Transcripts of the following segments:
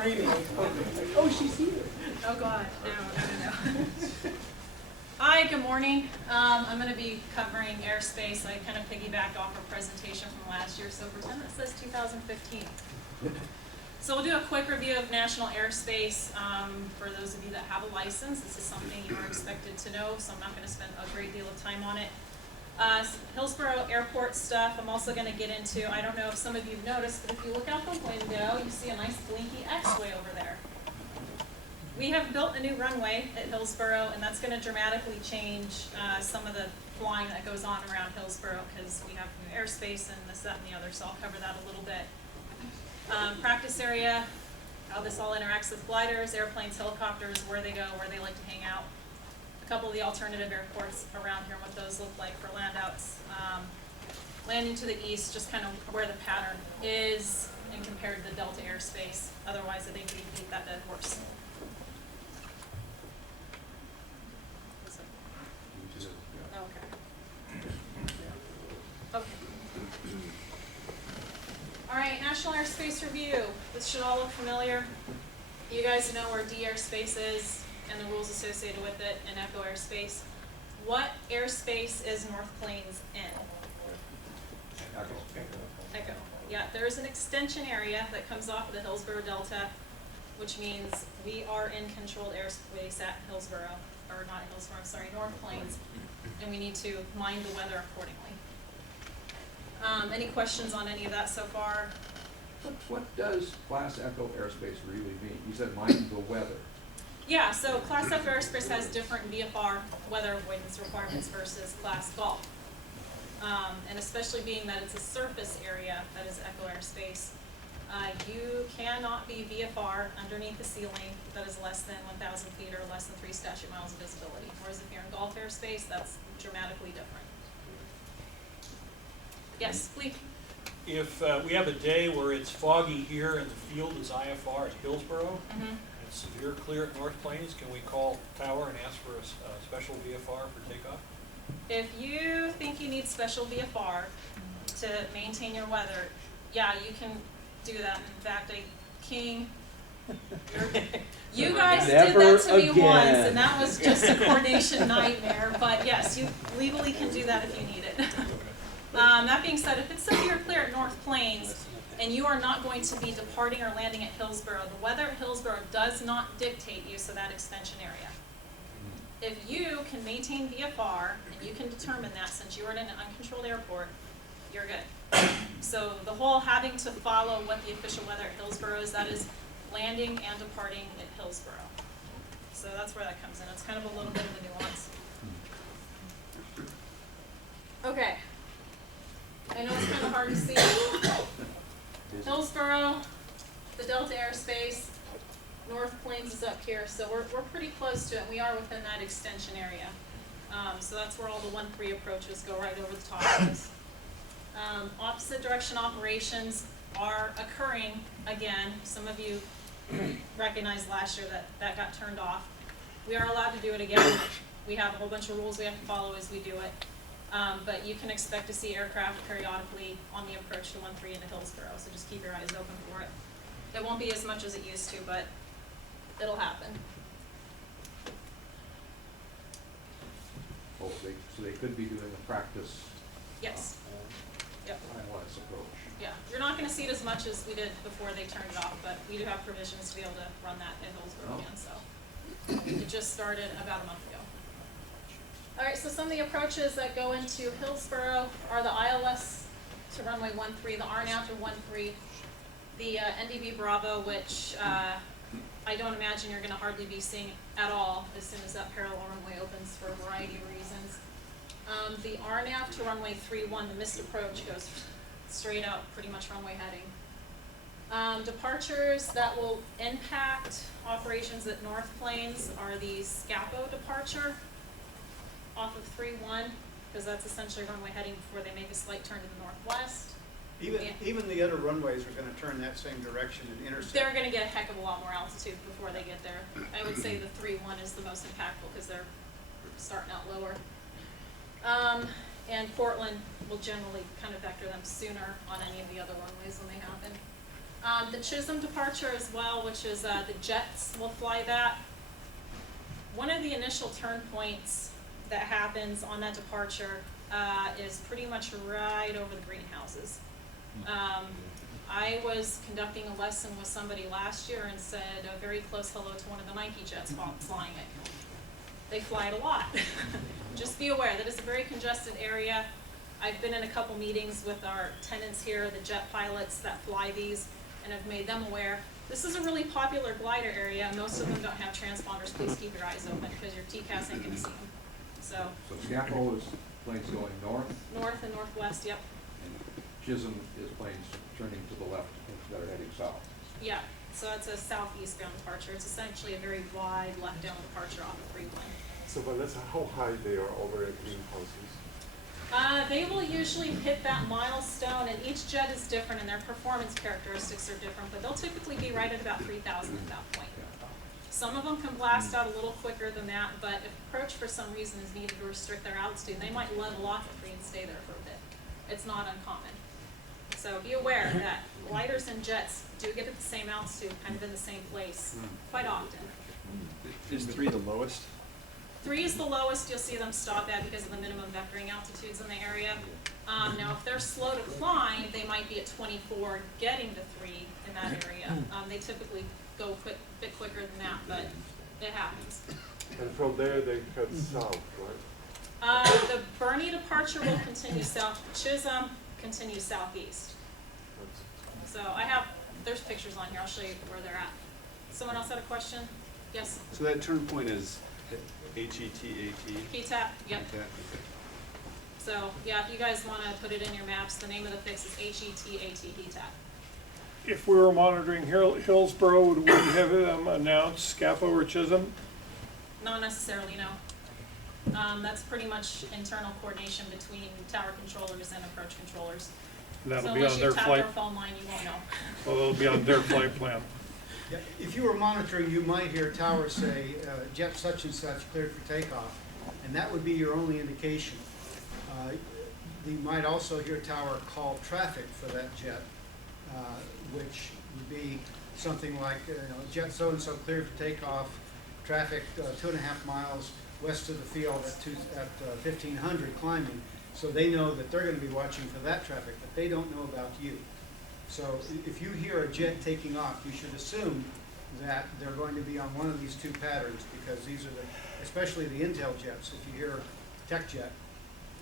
training. Oh, she's here. Oh God, no. Hi, good morning. I'm going to be covering airspace. I kind of piggybacked off a presentation from last year, so pretend that says 2015. So we'll do a quick review of national airspace. For those of you that have a license, this is something you are expected to know, so I'm not going to spend a great deal of time on it. Hillsborough Airport stuff, I'm also going to get into. I don't know if some of you have noticed, but if you look out the window, you see a nice blinky X-way over there. We have built a new runway at Hillsborough, and that's going to dramatically change some of the flying that goes on around Hillsborough because we have new airspace and this, that, and the other, so I'll cover that a little bit. Practice area, how this all interacts with gliders, airplanes, helicopters, where they go, where they like to hang out. A couple of the alternative airports around here and what those look like for landouts. Landing to the east, just kind of where the pattern is and compared to the Delta airspace. Otherwise, I think we can beat that dead horse. Okay. All right, National Airspace Review. This should all look familiar. You guys know where D airspace is and the rules associated with it, and Echo airspace. What airspace is North Plains in? Echo. Yeah, there's an extension area that comes off of the Hillsborough Delta, which means we are in controlled airspace at Hillsborough, or not Hillsborough, I'm sorry, North Plains, and we need to mind the weather accordingly. Any questions on any of that so far? What does Class Echo airspace really mean? You said mind the weather. Yeah, so Class F airspace has different VFR weather avoidance requirements versus Class Golf. And especially being that it's a surface area that is Echo airspace, you cannot be VFR underneath the ceiling that is less than 1,000 feet or less than 3 statute miles of visibility. Whereas if you're in Golf airspace, that's dramatically different. Yes, please. If we have a day where it's foggy here and the field is IFR at Hillsborough, and severe clear at North Plains, can we call tower and ask for a special VFR for takeoff? If you think you need special VFR to maintain your weather, yeah, you can do that. In fact, you guys did that to me once, and that was just a coordination nightmare. But yes, you legally can do that if you need it. That being said, if it's severe clear at North Plains and you are not going to be departing or landing at Hillsborough, the weather at Hillsborough does not dictate use of that extension area. If you can maintain VFR and you can determine that since you are in an uncontrolled airport, you're good. So the whole having to follow what the official weather at Hillsborough is, that is landing and departing at Hillsborough. So that's where that comes in. It's kind of a little bit of a nuance. Okay. I know it's kind of hard to see. Hillsborough, the Delta airspace, North Plains is up here, so we're pretty close to it. We are within that extension area. So that's where all the 1-3 approaches go right over the top of this. Opposite direction operations are occurring again. Some of you recognized last year that that got turned off. We are allowed to do it again. We have a whole bunch of rules we have to follow as we do it. But you can expect to see aircraft periodically on the approach to 1-3 into Hillsborough, so just keep your eyes open for it. It won't be as much as it used to, but it'll happen. Oh, so they could be doing a practice Yes. Yep. ILS approach. Yeah. You're not going to see it as much as we did before they turned it off, but we do have provisions to be able to run that at Hillsborough again, so it just started about a month ago. All right, so some of the approaches that go into Hillsborough are the ILS to runway 13, the RNAV to 13, the NDB Bravo, which I don't imagine you're going to hardly be seeing at all as soon as that parallel runway opens for a variety of reasons. The RNAV to runway 31, the missed approach, goes straight out, pretty much runway heading. Departures that will impact operations at North Plains are the Scapo departure off of 31, because that's essentially runway heading before they make a slight turn to the northwest. Even the other runways are going to turn that same direction and intersect. They're going to get a heck of a lot more altitude before they get there. I would say the 3-1 is the most impactful because they're starting out lower. And Portland will generally kind of vector them sooner on any of the other runways when they happen. The Chisholm departure as well, which is the jets will fly that. One of the initial turn points that happens on that departure is pretty much right over the greenhouses. I was conducting a lesson with somebody last year and said a very close hello to one of the Nike jets flying it. They fly it a lot. Just be aware that it's a very congested area. I've been in a couple meetings with our tenants here, the jet pilots that fly these, and have made them aware. This is a really popular glider area. Most of them don't have transponders. Please keep your eyes open because your TCAS ain't gonna see them. So Scaffold is planes going north, north and northwest, yep. and Chisholm is planes turning to the left that are heading south. Yeah, so it's a southeastbound departure. It's essentially a very wide left-down departure off of freeway. So, Vanessa, how high they are over at greenhouses? They will usually hit that milestone, and each jet is different, and their performance characteristics are different, but they'll typically be right at about 3,000 at that point. Some of them can blast out a little quicker than that, but if approach for some reason is needed to restrict their altitude, they might level off at 3 and stay there for a bit. It's not uncommon. So be aware that gliders and jets do get at the same altitude, kind of in the same place, quite often. Is 3 the lowest? 3 is the lowest you'll see them stop at because of the minimum vectoring altitudes in the area. Now, if they're slow to climb, they might be at 24 getting to 3 in that area. They typically go a bit quicker than that, but it happens. And from there they head south, right? The Bernie departure will continue south. Chisholm continues southeast. So there's pictures on here. I'll show you where they're at. Someone else had a question? Yes? So that turn point is H-E-T-A-T? P-TAP, yep. Okay. So, yeah, if you guys want to put it in your maps, the name of the fix is H-E-T-A-T, P-TAP. If we were monitoring Hillsborough, would we have them announce Scafo or Chisholm? Not necessarily, no. That's pretty much internal coordination between tower controllers and approach controllers. That'll be on their So unless you tap flight, their phone line, you won't know. well, it'll be on their flight plan. Yeah, if you were monitoring, you might hear towers say, jet such and such cleared for takeoff, and that would be your only indication. You might also hear tower call traffic for that jet, which would be something like, jet so-and-so cleared for takeoff, traffic 2.5 miles west of the field at 1500 climbing. So they know that they're going to be watching for that traffic, but they don't know about you. So if you hear a jet taking off, you should assume that they're going to be on one of these two patterns, because these are especially the Intel jets. If you hear tech jet,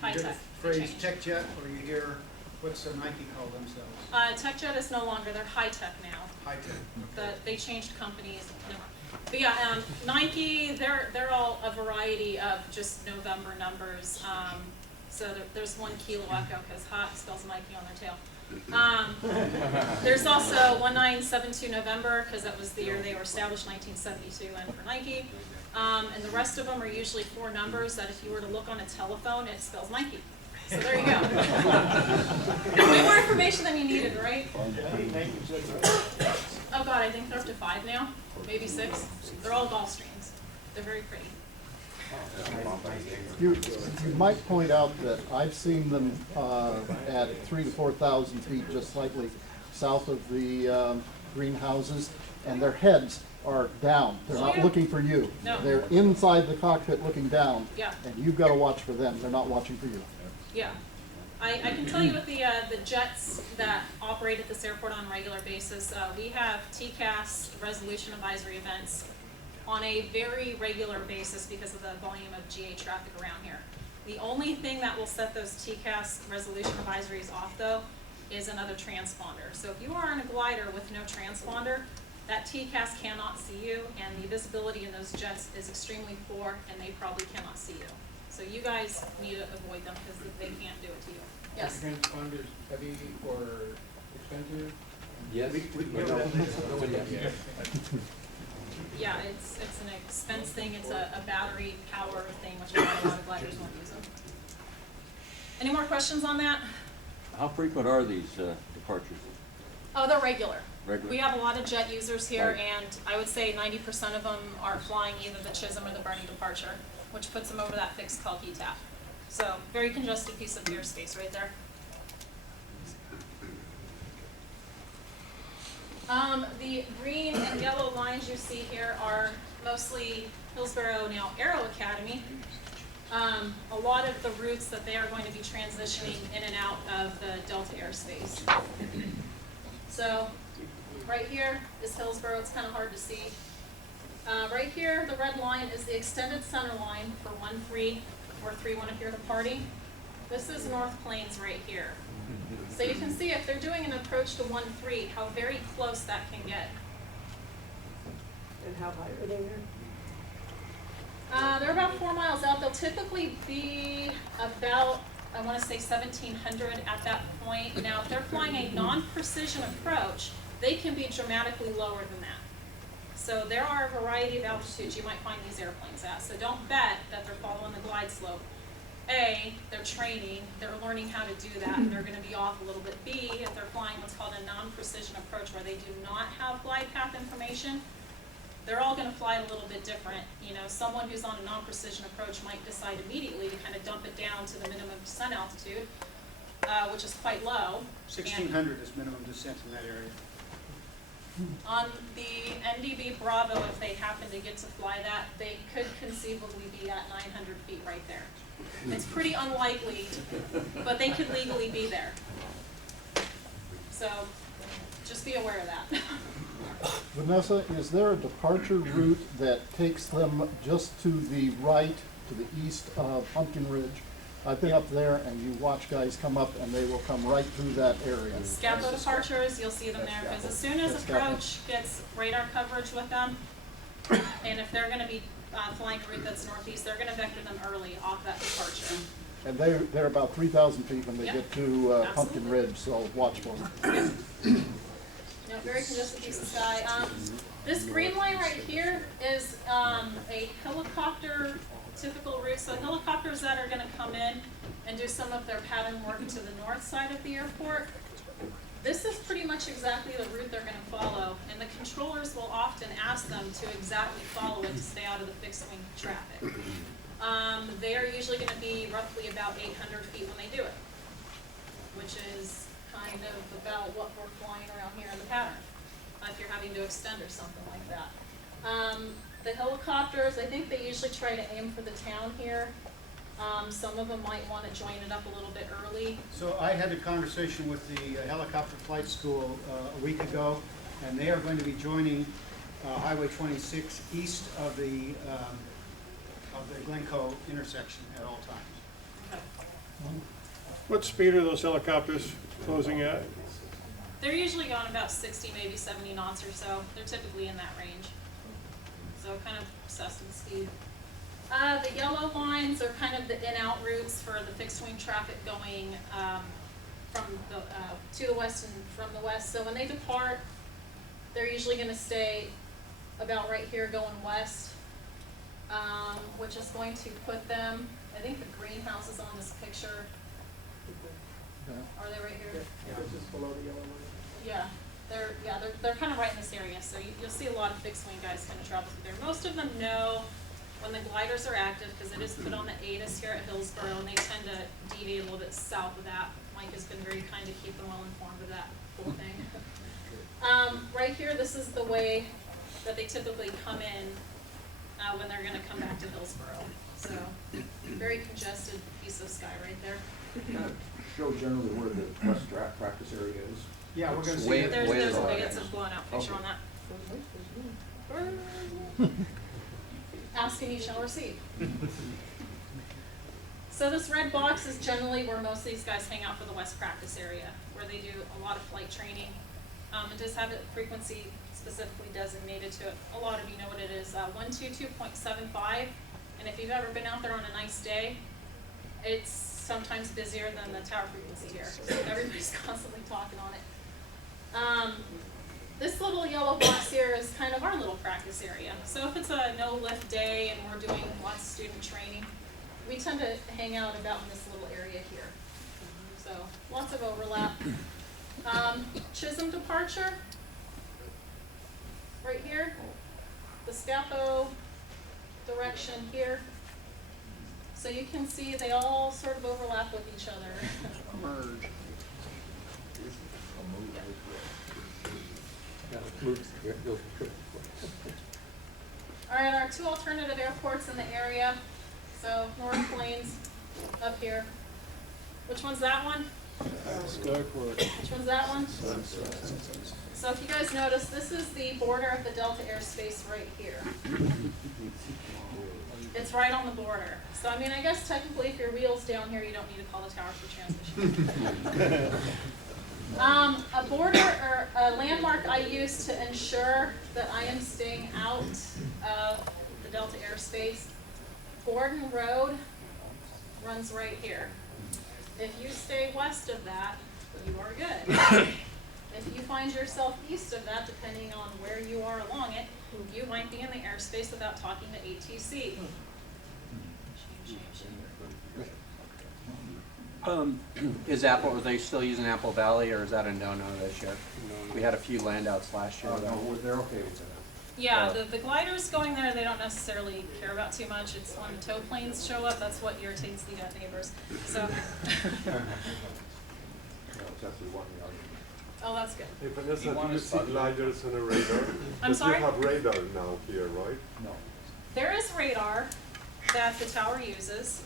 High you hear tech, the phrase change. tech jet, or you hear, what's the Nike call themselves? Tech Jet is no longer, they're high tech now. High tech. They changed companies. No. But yeah, Nike, they're all a variety of just November numbers. So there's one Kilo Echo because hot spells Nike on their tail. There's also 1972 November because that was the year they were established, 1972, and for Nike. And the rest of them are usually 4 numbers that if you were to look on a telephone, it spells Nike. So there you go. A bit more information than you needed, right? Oh God, I think they're up to 5 now, maybe 6. They're all Gulfstreams. They're very pretty. You might point out that I've seen them at 3,000 to 4,000 feet, just slightly south of the greenhouses, and their heads are down. They're not looking for you. No. They're inside the cockpit looking down, Yeah. and you've got to watch for them. They're not watching for you. Yeah. I can tell you with the jets that operate at this airport on a regular basis, we have TCAS resolution advisory events on a very regular basis because of the volume of GA traffic around here. The only thing that will set those TCAS resolution advisories off, though, is another transponder. So if you are on a glider with no transponder, that TCAS cannot see you, and the visibility in those jets is extremely poor, and they probably cannot see you. So you guys need to avoid them because they can't do it to you. Yes? Transponders heavy or expensive? Yes. Yeah, it's an expense thing. It's a battery power thing, which is why a lot of gliders won't use them. Any more questions on that? How frequent are these departures? Oh, they're regular. Regular? We have a lot of jet users here, Right. and I would say 90% of them are flying either the Chisholm or the Bernie departure, which puts them over that fixed called PTAP. So, very congested piece of airspace right there. The green and yellow lines you see here are mostly Hillsborough, now Aero Academy. A lot of the routes that they are going to be transitioning in and out of the Delta airspace. So, right here is Hillsborough. It's kind of hard to see. Right here, the red line is the extended center line for 1-3, or 3 want to hear the party. This is North Plains right here. So you can see if they're doing an approach to 1-3, how very close that can get. And how high are they there? They're about 4 miles out. They'll typically be about, I want to say 1,700 at that point. Now, if they're flying a non-precision approach, they can be dramatically lower than that. So there are a variety of altitudes you might find these airplanes at. So don't bet that they're following the glide slope. A, they're training, they're learning how to do that, and they're going to be off a little bit. B, if they're flying what's called a non-precision approach where they do not have glide path information, they're all going to fly a little bit different. You know, someone who's on a non-precision approach might decide immediately to kind of dump it down to the minimum descent altitude, which is quite low. 1,600 is minimum descent in that area. On the NDB Bravo, if they happen to get to fly that, they could conceivably be at 900 feet right there. It's pretty unlikely, but they could legally be there. So just be aware of that. Vanessa, is there a departure route that takes them just to the right, to the east of Pumpkin Ridge? I've been up there and you watch guys come up and they will come right through that area. Scapa departures, you'll see them there, because as soon as approach gets radar coverage with them, and if they're going to be flying a route that's northeast, they're going to vector them early off that departure. And they're about 3,000 feet when they Yep. get to Pumpkin Absolutely. Ridge, so watch for them. No, very congested piece of sky. This green line right here is a helicopter typical route. So helicopters that are going to come in and do some of their pattern work to the north side of the airport. This is pretty much exactly the route they're going to follow, and the controllers will often ask them to exactly follow it to stay out of the fixed wing traffic. They are usually going to be roughly about 800 feet when they do it, which is kind of about what we're flying around here in the pattern, if you're having to extend or something like that. The helicopters, I think they usually try to aim for the town here. Some of them might want to join it up a little bit early. So I had a conversation with the helicopter flight school a week ago, and they are going to be joining Highway 26 east of the Glencoe intersection at all times. Okay. What speed are those helicopters closing at? They're usually going about 60, maybe 70 knots or so. They're typically in that range. So kind of obsessed with speed. The yellow lines are kind of the in-out routes for the fixed wing traffic going from to the west and from the west. So when they depart, they're usually going to stay about right here going west, which is going to put them, I think the greenhouses on this picture, are they right here? This is below the yellow line. Yeah, they're kind of right in this area, so you'll see a lot of fixed wing guys kind of travel through there. Most of them know when the gliders are active, because it is put on the ATIS here at Hillsborough, and they tend to deviate a little bit south of that. Mike has been very kind to keep them well informed of that whole thing. Right here, this is the way that they typically come in when they're going to come back to Hillsborough. So, very congested piece of sky right there. Kind of show generally where the West Strat practice area is. Yeah, we're going to see Way- that. There's a way it's a blown out picture Okay. on that. Ask and you shall receive. So this red box is generally where most of these guys hang out for the West practice area, where they do a lot of flight training. It does have a frequency specifically designated to it. A lot of you know what it is, 122.75. And if you've ever been out there on a nice day, it's sometimes busier than the tower frequency here. So everybody's constantly talking on it. This little yellow box here is kind of our little practice area. So if it's a no-lift day and we're doing lots of student training, we tend to hang out about in this little area here. So lots of overlap. Chisholm departure, right here. The Scapo direction here. So you can see they all sort of overlap with each other. All right, our two alternative airports in the area. So North Plains up here. Which one's that one? Which one's that one? So if you guys notice, this is the border of the Delta airspace right here. It's right on the border. So I mean, I guess technically if your wheel's down here, you don't need to call the tower for transmission. A border or a landmark I use to ensure that I am staying out of the Delta airspace. Gordon Road runs right here. If you stay west of that, you are good. If you find yourself east of that, depending on where you are along it, you might be in the airspace without talking to ATC. Is Apple, are they still using Apple Valley, or is that a no-no this year? We had a few landouts last year. No, they're okay with that. Yeah, the gliders going there, they don't necessarily care about too much. It's when the tow planes show up, that's what irritates the neighbors. So, No, it's actually one yard. oh, that's good. Hey Vanessa, You do want you us see to- gliders on a radar? I'm sorry? You have radar now here, right? No. There is radar that the tower uses.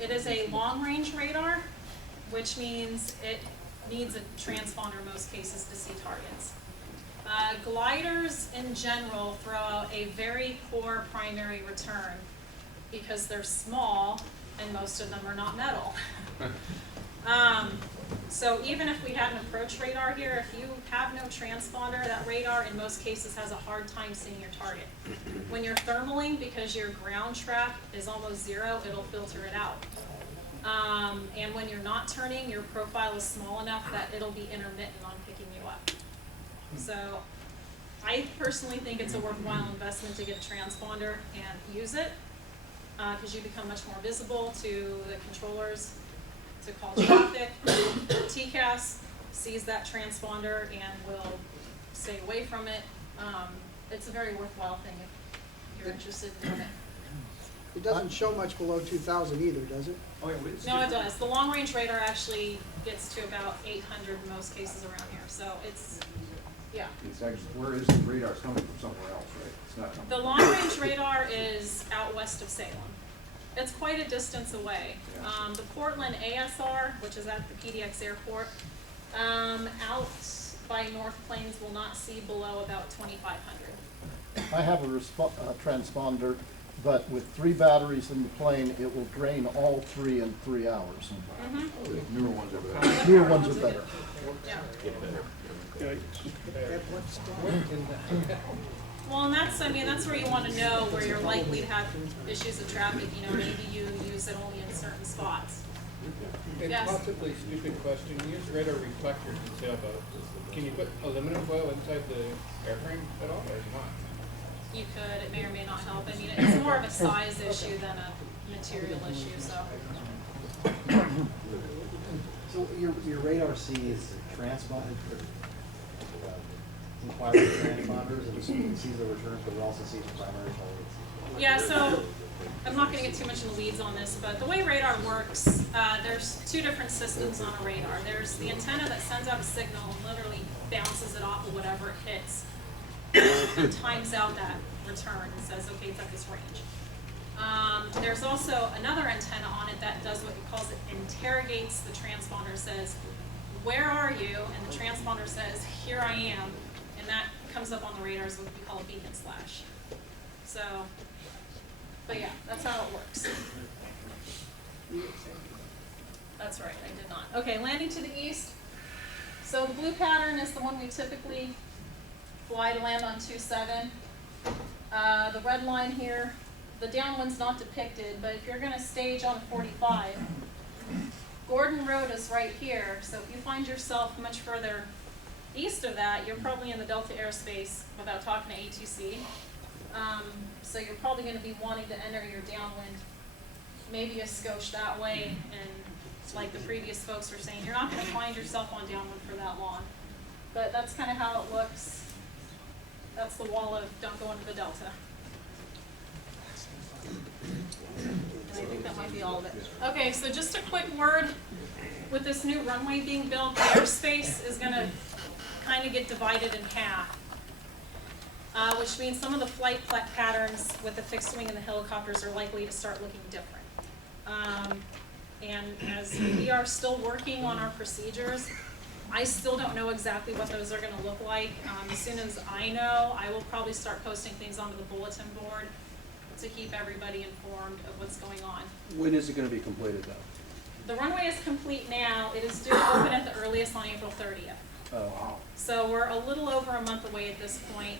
It is a long-range radar, which means it needs a transponder in most cases to see targets. Gliders in general throw out a very poor primary return because they're small and most of them are not metal. So even if we had an approach radar here, if you have no transponder, that radar in most cases has a hard time seeing your target. When you're thermaling, because your ground trap is almost zero, it'll filter it out. And when you're not turning, your profile is small enough that it'll be intermittent on picking you up. So I personally think it's a worthwhile investment to get a transponder and use it, because you become much more visible to the controllers to call traffic. TCAS sees that transponder and will stay away from it. It's a very worthwhile thing if you're interested in doing it. It doesn't show much below 2,000 either, does it? Oh, yeah, No, it does. The long-range radar actually gets to about 800 in most cases around here. So it's, yeah. It's actually, where is the radar? It's coming from somewhere else, right? It's not coming. The long-range radar is out west of Salem. It's quite a distance away. The Portland ASR, which is at the PDX airport, out by North Plains will not see below about 2,500. I have a transponder, but with 3 batteries in the plane, it will drain all 3 in 3 hours. Oh, the newer ones over there. Newer ones are better. Yeah. Yikes. Well, and that's, I mean, that's where you want to know where you're likely to have issues of traffic. You know, maybe you use it only in certain spots. And Yes. possibly stupid question, you use radar reflectors in sailboats. Can you put aluminum foil inside the airframe at all, or not? You could, it may or may not help. I mean, it's more of a size issue than a material issue, so. So your radar sees transponder, inquiry transponders, and it sees the returns, but it also sees the primary targets. Yeah, so I'm not going to get too much in the weeds on this, but the way radar works, there's 2 different systems on a radar. There's the antenna that sends out a signal and literally bounces it off of whatever it hits and times out that return and says, okay, it's at this range. There's also another antenna on it that does what it calls it interrogates the transponder, says, where are you? And the transponder says, here I am. And that comes up on the radar as what we call a beacon slash. So, but yeah, that's how it works. That's right, I did not. Okay, landing to the east. So the blue pattern is the one we typically fly to land on 2-7. The red line here, the downwind's not depicted, but if you're going to stage on a 45, Gordon Road is right here. So if you find yourself much further east of that, you're probably in the Delta airspace without talking to ATC. So you're probably going to be wanting to enter your downwind, maybe a skosh that way, and like the previous folks were saying, you're not going to find yourself on downwind for that long. But that's kind of how it looks. That's the wall of don't go into the Delta. And I think that might be all of it. Okay, so just a quick word. With this new runway being built, the airspace is going to kind of get divided in half, which means some of the flight patterns with the fixed wing and the helicopters are likely to start looking different. And as we are still working on our procedures, I still don't know exactly what those are gonna look like. As soon as I know, I will probably start posting things onto the bulletin board to keep everybody informed of what's going on. When is it gonna be completed though? The runway is complete now. It is due to open at the earliest on April 30th. Oh, wow. So we're a little over a month away at this point.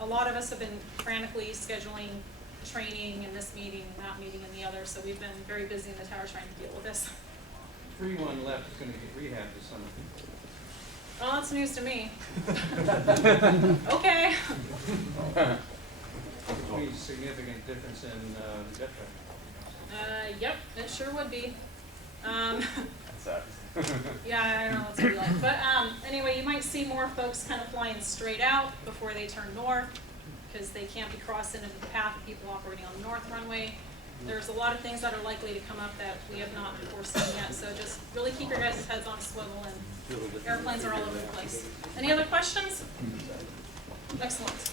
A lot of us have been frantically scheduling training and this meeting and that meeting and the other, so we've been very busy in the tower trying to deal with this. 3-1 left is gonna get rehabbed this summer. Well, that's news to me. Okay. Pretty significant difference in jet traffic. Yep, it sure would be. Yeah, I don't know what to be like. But anyway, you might see more folks kind of flying straight out before they turn north, because they can't be crossing into the path of people operating on the north runway. There's a lot of things that are likely to come up that we have not foreseen yet, so just really keep your guys' heads on a swivel, and airplanes are all over the place. Any other questions? Excellent.